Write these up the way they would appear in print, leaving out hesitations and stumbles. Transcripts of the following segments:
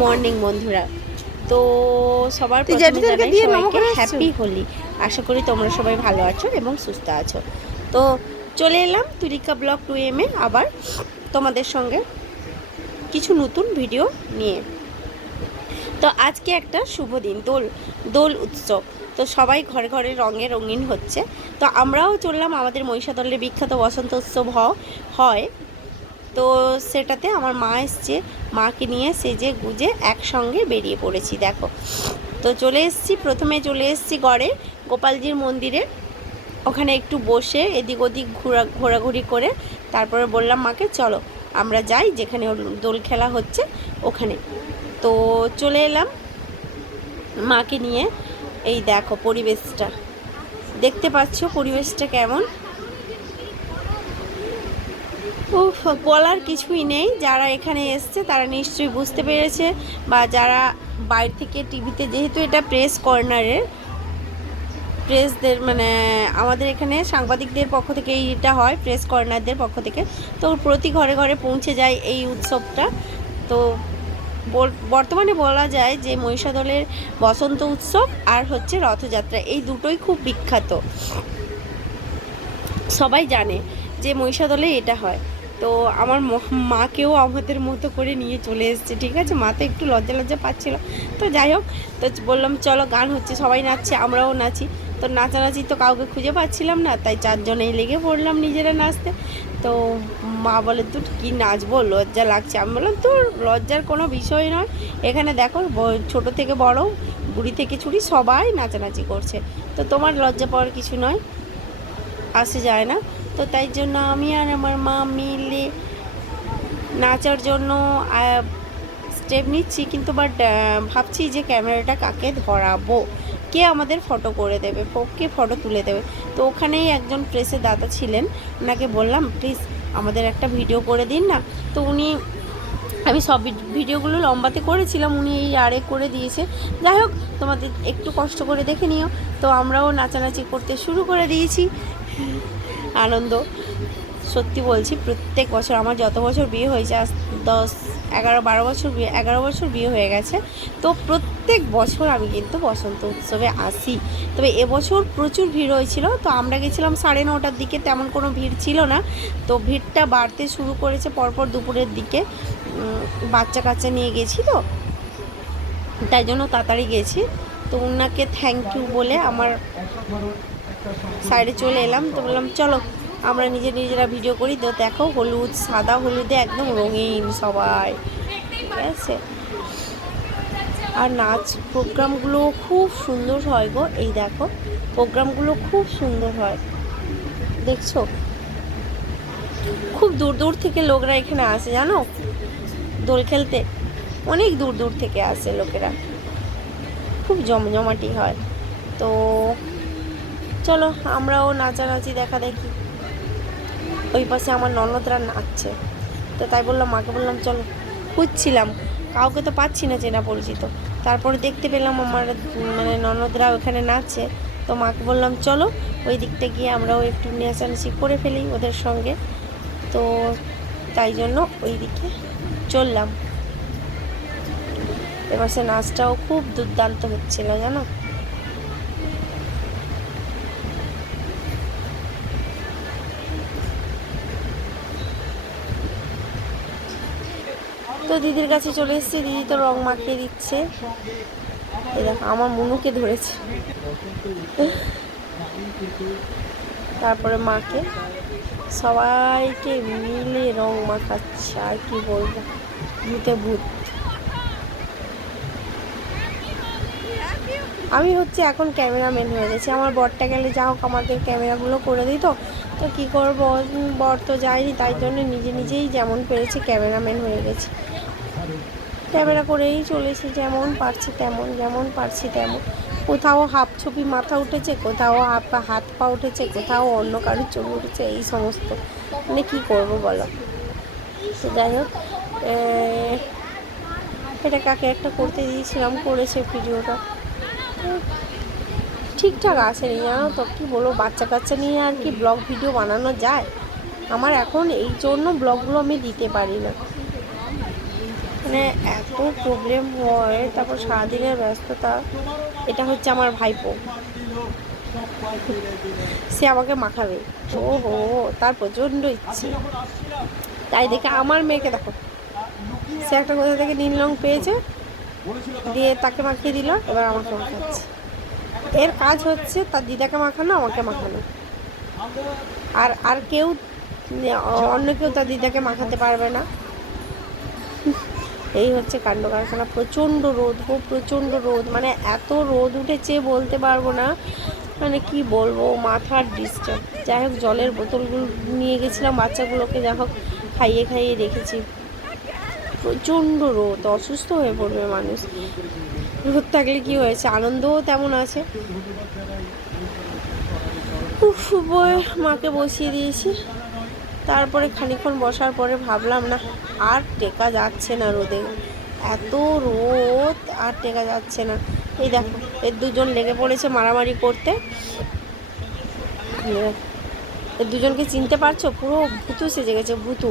Morning বন্ধুরা। তো সবার প্রথমে জানাই সবাইকে হ্যাপি হোলি। আশা করি তোমরা সবাই ভালো আছো এবং সুস্থ আছো। তো চলে এলাম তুলিকা ব্লগ 2M এ আবার তোমাদের সঙ্গে কিছু নতুন ভিডিও নিয়ে। তো আজকে একটা শুভ দিন, দোল উৎসব। তো সবাই ঘরে ঘরে রঙে রঙিন হচ্ছে। তো আমরাও চললাম, আমাদের মহিষাদলের বিখ্যাত বসন্ত উৎসব হয়। তো সেটাতে আমার মা এসছে, মাকে নিয়ে সেজে গুজে একসঙ্গে বেরিয়ে পড়েছি। দেখো, তো প্রথমে চলে এসেছি গড়ে গোপালজির মন্দিরে। ওখানে একটু বসে এদিক ওদিক ঘোরাঘুরি করে তারপরে বললাম মাকে, চলো আমরা যাই যেখানে দোল খেলা হচ্ছে ওখানে। তো চলে এলাম মাকে নিয়ে। এই দেখো পরিবেশটা, দেখতে পাচ্ছ পরিবেশটা কেমন। বলার কিছুই নেই, যারা এখানে এসছে তারা নিশ্চয়ই বুঝতে পেরেছে, বা যারা বাইরে থেকে টিভিতে, যেহেতু এটা প্রেস কর্নারের, প্রেসদের মানে আমাদের এখানে সাংবাদিকদের পক্ষ থেকে এইটা হয়, প্রেস কর্নারদের পক্ষ থেকে। তো প্রতি ঘরে ঘরে পৌঁছে যায় এই উৎসবটা। তো বর্তমানে বলা যায় যে মহিষাদলের বসন্ত উৎসব আর হচ্ছে রথযাত্রা, এই দুটোই খুব বিখ্যাত। সবাই জানে যে মহিষাদলে এটা হয়। তো আমার মাকেও আমাদের মতো করে নিয়ে চলে এসেছে, ঠিক আছে। মা তো একটু লজ্জা পাচ্ছিল। তো যাই হোক, তো বললাম চলো, গান হচ্ছে, সবাই নাচছে, আমরাও নাচি। তো নাচানাচি তো কাউকে খুঁজে পাচ্ছিলাম না, তাই চারজনেই লেগে পড়লাম নিজেরা নাচতে। তো মা বলে, তুই কী নাচবো, লজ্জা লাগছে। আমি বললাম, তোর লজ্জার কোনো বিষয় নয়, এখানে দেখো ছোট থেকে বড়, বুড়ি থেকে ছুড়ি সবাই নাচানাচি করছে, তো তোমার লজ্জা পাওয়ার কিছু নয়, আসে যায় না। তো তাই জন্য আমি আর আমার মা মিলে নাচার জন্য স্টেপ নিচ্ছি, কিন্তু বাট ভাবছি যে ক্যামেরাটা কাকে ধরাবো, কে আমাদের ফটো করে দেবে, কে ফটো তুলে দেবে। তো ওখানেই একজন প্রেসের দাদা ছিলেন, ওনাকে বললাম প্লিজ আমাদের একটা ভিডিও করে দিন না। তো উনি, আমি সব ভিডিওগুলো লম্বাতে করেছিলাম, উনি এই আরে করে দিয়েছে। যাই হোক, তোমাদের একটু কষ্ট করে দেখে নিও। তো আমরাও নাচানাচি করতে শুরু করে দিয়েছি। আনন্দ, সত্যি বলছি, প্রত্যেক বছর আমার যত বছর বিয়ে হয়েছে, আজ 11 বছর বিয়ে হয়ে গেছে। তো প্রত্যেক বছর আমি কিন্তু বসন্ত উৎসবে আসি। তবে এবছর প্রচুর ভিড় হয়েছিল। তো আমরা গেছিলাম 9:30টার দিকে, তেমন কোনো ভিড় ছিল না। তো ভিড়টা বাড়তে শুরু করেছে পরপর দুপুরের দিকে। বাচ্চা কাচ্চা নিয়ে গেছি, তো তাই জন্য তাড়াতাড়ি গেছি। তো ওনাকে থ্যাংক ইউ বলে আমার সাইডে চলে এলাম। তো বললাম চলো আমরা নিজেরা ভিডিও করি। তো দেখো, হলুদ, সাদা হলুদে একদম রঙিন সবাই, ঠিক আছে। আর নাচ প্রোগ্রামগুলো খুব সুন্দর হয় গো, এই দেখো প্রোগ্রামগুলো খুব সুন্দর হয়, দেখছো। খুব দূর দূর থেকে লোকরা এখানে আসে, জানো, দোল খেলতে অনেক দূর দূর থেকে আসে লোকেরা, খুব জমজমাটি হয়। তো চলো আমরাও নাচানাচি দেখা দেখি। ওই পাশে আমার ননদরা নাচছে, তো তাই বললাম মাকে, বললাম চলো। খুঁজছিলাম, কাউকে তো পাচ্ছি না চেনা পরিচিত। তারপরে দেখতে পেলাম আমার মানে ননদরা ওখানে নাচছে। তো মাকে বললাম চলো ওই দিকটা গিয়ে আমরাও একটু নাচানাচি করে ফেলি ওদের সঙ্গে। তো তাই জন্য ওই দিকে চললাম। এবার সে নাচটাও খুব দুর্দান্ত হচ্ছিল, জানো। তো দিদির কাছে চলে এসেছে, দিদি তো রং মাখিয়ে দিচ্ছে। এই দেখো আমার মুনুকে ধরেছে, তারপরে মাকে সবাইকে মিলে রং মাখাচ্ছে। আর কি বলবো, ভূতে ভূত। আমি হচ্ছে এখন ক্যামেরাম্যান হয়ে গেছি। আমার বরটা গেলে যা হোক আমাদের ক্যামেরাগুলো করে দিত। তো কী করবো, বর তো যায়নি, তাই জন্য নিজেই যেমন পেরেছি ক্যামেরাম্যান হয়ে গেছি। ক্যামেরা করেই চলেছি, যেমন পারছি তেমন। কোথাও হাফ ছবি মাথা উঠেছে, কোথাও হাত পা উঠেছে, কোথাও অন্য কারোর ছবি উঠেছে, এই সমস্ত। মানে কী করবো বলো। তো যাই হোক, এটা কাকে একটা করতে দিয়েছিলাম, করেছে ভিডিওটা, ঠিকঠাক আসেনি, জানো তো। কী বলবো, বাচ্চা কাচ্চা নিয়ে আর কি ব্লগ ভিডিও বানানো যায়? আমার এখন এই জন্য ব্লগগুলো আমি দিতে পারি না। মানে এত প্রবলেম হয়, তারপর সারাদিনের ব্যস্ততা। এটা হচ্ছে আমার ভাইপো, সে আমাকে মাখাবে। ও হো, তার প্রচণ্ড ইচ্ছে। তাই দেখে আমার মেয়েকে দেখো, সে একটা কোথা থেকে নীল রং পেয়েছে, দিয়ে তাকে মাখিয়ে দিল, এবার আমাকে মাখাচ্ছে। এর কাজ হচ্ছে তার দিদাকে মাখানো, আমাকে মাখানো। আর আর কেউ, অন্য কেউ তার দিদাকে মাখাতে পারবে না। এই হচ্ছে কাণ্ড কারখানা। প্রচণ্ড রোদ গো, প্রচণ্ড রোদ, মানে এত রোদ উঠেছে বলতে পারবো না। মানে কি বলবো, মাথার ডিস্টার্ব। যাই হোক, জলের বোতলগুলো নিয়ে গেছিলাম বাচ্চাগুলোকে, যাই হোক খাইয়ে খাইয়ে রেখেছি। প্রচণ্ড রোদ, অসুস্থ হয়ে পড়বে মানুষ। রোদ থাকলে কি হয়েছে, আনন্দও তেমন আছে। উফ, মাকে বসিয়ে দিয়েছি। তারপরে খানিকক্ষণ বসার পরে ভাবলাম না, আর টেকা যাচ্ছে না রোদে, এত রোদ আর টেকা যাচ্ছে না। এই দেখো, এর দুজন লেগে পড়েছে মারামারি করতে। এর দুজনকে চিনতে পারছো? পুরো ভুতু সেজে গেছে, ভুতু।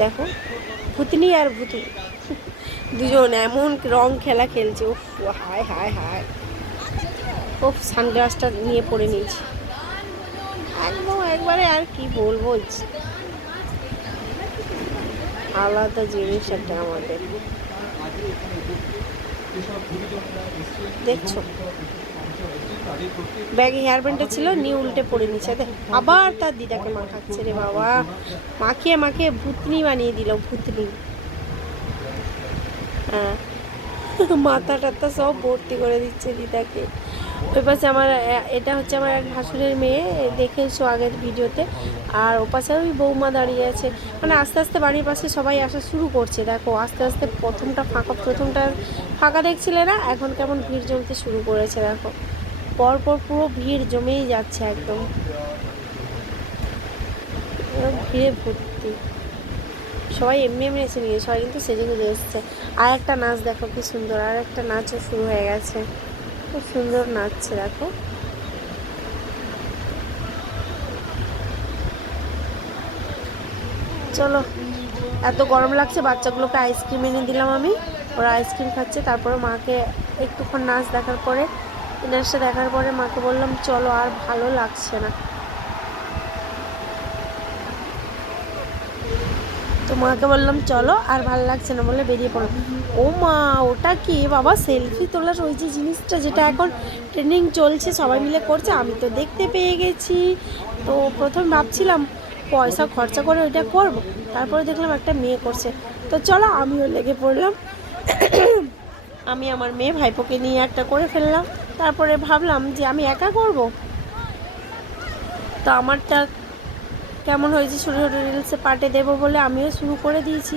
দেখো, ভূতনি আর ভুতু দুজন এমন রং খেলা খেলছে। উফ, হায় হায় হায়। ও, সানগ্লাসটা নিয়ে পড়ে নিয়েছি একদম একবারে। আর কি বলবো, আলাদা জিনিস একটা আমাদের। দেখছো, ব্যাগে হেয়ার ব্যান্ডটা ছিল, নিয়ে উল্টে পড়ে নিচ্ছে। আবার তার দিদাকে মাখাচ্ছে রে বাবা, মাখিয়ে মাখিয়ে ভূতনি বানিয়ে দিল, ভূতনি। হ্যাঁ, মাথা টাথা সব ভর্তি করে দিচ্ছে দিদাকে। ওই পাশে আমার, এটা হচ্ছে আমার এক ভাসুরের মেয়ে, দেখেছো আগের ভিডিওতে। আর ও পাশে ওই বৌমা দাঁড়িয়ে আছে। মানে আস্তে আস্তে বাড়ির পাশে সবাই আসা শুরু করছে। দেখো আস্তে আস্তে প্রথমটা ফাঁকা দেখছিলে না, এখন কেমন ভিড় জমতে শুরু করেছে। দেখো পরপর পুরো ভিড় জমেই যাচ্ছে একদম, ভিড়ে ভর্তি। সবাই এমনি এমনি এসে নিয়ে, সবাই কিন্তু সেজে গুজে এসছে। আর একটা নাচ দেখো কি সুন্দর, আর একটা নাচও শুরু হয়ে গেছে। খুব সুন্দর নাচছে দেখো। চলো, এত গরম লাগছে, বাচ্চাগুলোকে আইসক্রিম এনে দিলাম আমি, ওরা আইসক্রিম খাচ্ছে। তারপরে মাকে একটুক্ষণ নাচ দেখার পরে, নাচটা দেখার পরে মাকে বললাম চলো, আর ভালো লাগছে না। তো মাকে বললাম চলো, আর ভালো লাগছে না বলে বেরিয়ে পড়ো। ও মা, ওটা কি বাবা, সেলফি তোলার ওই যে জিনিসটা, যেটা এখন ট্রেন্ডিং চলছে, সবাই মিলে করছে, আমি তো দেখতে পেয়ে গেছি। তো প্রথম ভাবছিলাম পয়সা খরচা করে ওইটা করব, তারপরে দেখলাম একটা মেয়ে করছে, তো চলো আমিও লেগে পড়লাম। আমি আমার মেয়ে ভাইপোকে নিয়ে একটা করে ফেললাম। তারপরে ভাবলাম যে আমি একা করব, তো আমারটা কেমন হয়েছে ছোটো ছোটো রিলসে পার্টে দেবো বলে আমিও শুরু করে দিয়েছি।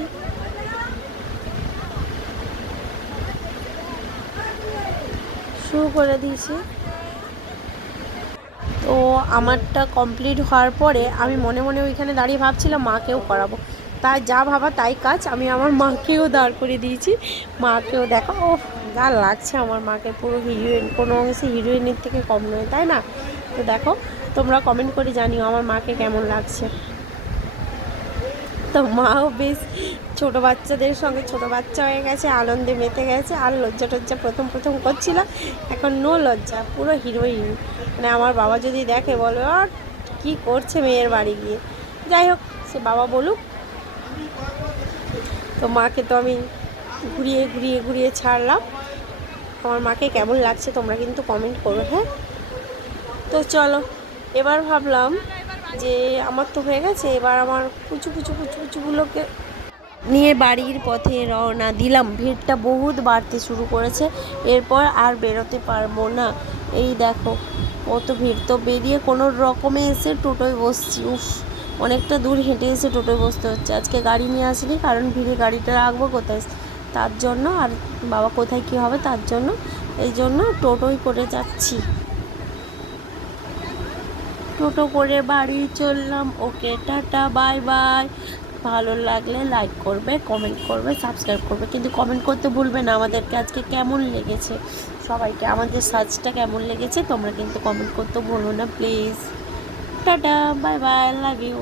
তো আমারটা কমপ্লিট হওয়ার পরে আমি মনে মনে ওইখানে দাঁড়িয়ে ভাবছিলাম মাকেও করাবো। তাই যা ভাবা তাই কাজ, আমি আমার মাকেও দাঁড় করে দিয়েছি। মাকেও দেখো, ও যা লাগছে আমার মাকে, পুরো হিরোইন, কোনো অংশে হিরোইনের থেকে কম নয়, তাই না? তো দেখো, তোমরা কমেন্ট করে জানিও আমার মাকে কেমন লাগছে। তো মাও বেশ ছোটো বাচ্চাদের সঙ্গে ছোটো বাচ্চা হয়ে গেছে, আনন্দে মেতে গেছে। আর লজ্জা টজ্জা প্রথম প্রথম করছিল, এখন নো লজ্জা, পুরো হিরোইন। মানে আমার বাবা যদি দেখে বলে আর কী করছে মেয়ের বাড়ি গিয়ে। যাই হোক, সে বাবা বলুক। তো মাকে তো আমি ঘুরিয়ে ঘুরিয়ে ঘুরিয়ে ছাড়লাম। আমার মাকে কেমন লাগছে তোমরা কিন্তু কমেন্ট করো, হ্যাঁ? তো চলো, এবার ভাবলাম যে আমার তো হয়ে গেছে, এবার আমার কুচু কুচু কুচু কুচুগুলোকে নিয়ে বাড়ির পথে রওনা দিলাম। ভিড়টা বহুত বাড়তে শুরু করেছে, এরপর আর বেরোতে পারবো না। এই দেখো কত ভিড়। তো বেরিয়ে কোনো রকমে এসে টোটোয় বসছি। উফ, অনেকটা দূর হেঁটে এসে টোটোয় বসতে হচ্ছে। আজকে গাড়ি নিয়ে আসিনি, কারণ ভিড়ে গাড়িটা রাখবো কোথায়, তার জন্য। আর বাবা কোথায় কী হবে তার জন্য, এই জন্য টোটোই করে যাচ্ছি। টোটো করে বাড়ি চললাম। ওকে, টাটা, বাই বাই। ভালো লাগলে লাইক করবে, কমেন্ট করবে, সাবস্ক্রাইব করবে, কিন্তু কমেন্ট করতে ভুলবে না আমাদেরকে আজকে কেমন লেগেছে, সবাইকে আমাদের সাজটা কেমন লেগেছে তোমরা কিন্তু কমেন্ট করতে ভুলো না please. Tata, bye bye, love you.